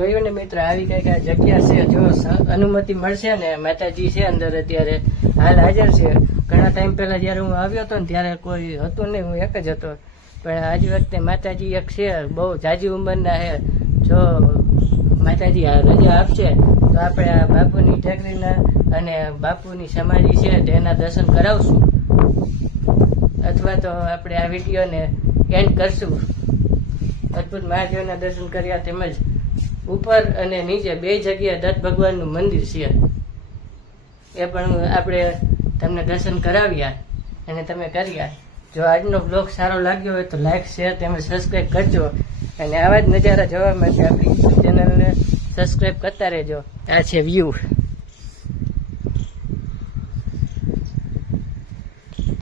જોયું ને મિત્ર, આવી કઈક આ જગ્યા છે. જો અનુમતિ મળશે ને, માતાજી છે અંદર અત્યારે હાલ હાજર છે. ઘણા ટાઈમ પહેલા જયારે હું આવ્યો હતો ને ત્યારે કોઈ હતું નહીં, હું એક જ હતો. પણ આજ વખતે માતાજી એક છે, બહુ જાજી ઉંમરના છે. જો માતાજી આ રજા આપશે તો આપણે આ બાપુની ટેકરીના અને બાપુની સમાધિ છે તેના દર્શન કરાવશું, અથવા તો આપણે આ વિડીયોને એન્ડ કરશું. અદભુત મહાદેવના દર્શન કર્યા, તેમજ ઉપર અને નીચે બે જગ્યાએ દત્ત ભગવાનનું મંદિર છે, એ પણ આપણે તમને દર્શન કરાવ્યા અને તમે કર્યા. જો આજનો બ્લોગ સારો લાગ્યો હોય તો લાઈક, શેર તેમજ સબસ્ક્રાઈબ કરજો, અને આવા જ નજારા જોવા માટે આપણી યુટ્યુબ ચેનલને સબસ્ક્રાઈબ કરતા રહેજો. આ છે વ્યૂ,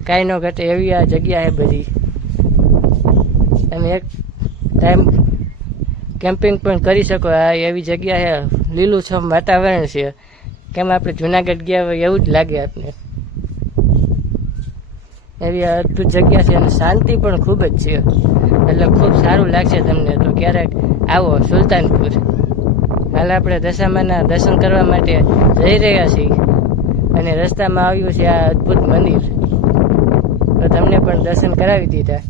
કાંઈ ન ઘટે એવી આ જગ્યા છે બધી. તમે એક ટાઈમ કેમ્પિંગ પણ કરી શકો. આ એવી જગ્યા છે, લીલુંછમ વાતાવરણ છે, કેમ આપણે જુનાગઢ ગયા હોય એવું જ લાગે આપને. એવી અદ્ભુત જગ્યા છે અને શાંતિ પણ ખૂબ જ છે, એટલે ખૂબ સારું લાગશે તમને. તો ક્યારેક આવો સુલતાનપુર. હાલ આપણે દશામાના દર્શન કરવા માટે જઈ રહ્યા છીએ અને રસ્તામાં આવ્યું છે આ અદ્ભુત મંદિર, તો તમને પણ દર્શન કરાવી દીધા.